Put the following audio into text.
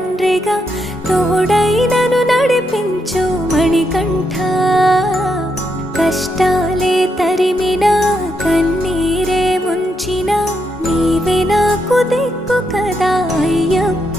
తండ్రిగా తోడై నన్ను నడిపించు మణికంఠ. కష్టాలే తరిమినా కన్నీరే ముంచిన నీవే నాకు దిక్కు కదా అయ్యప్ప.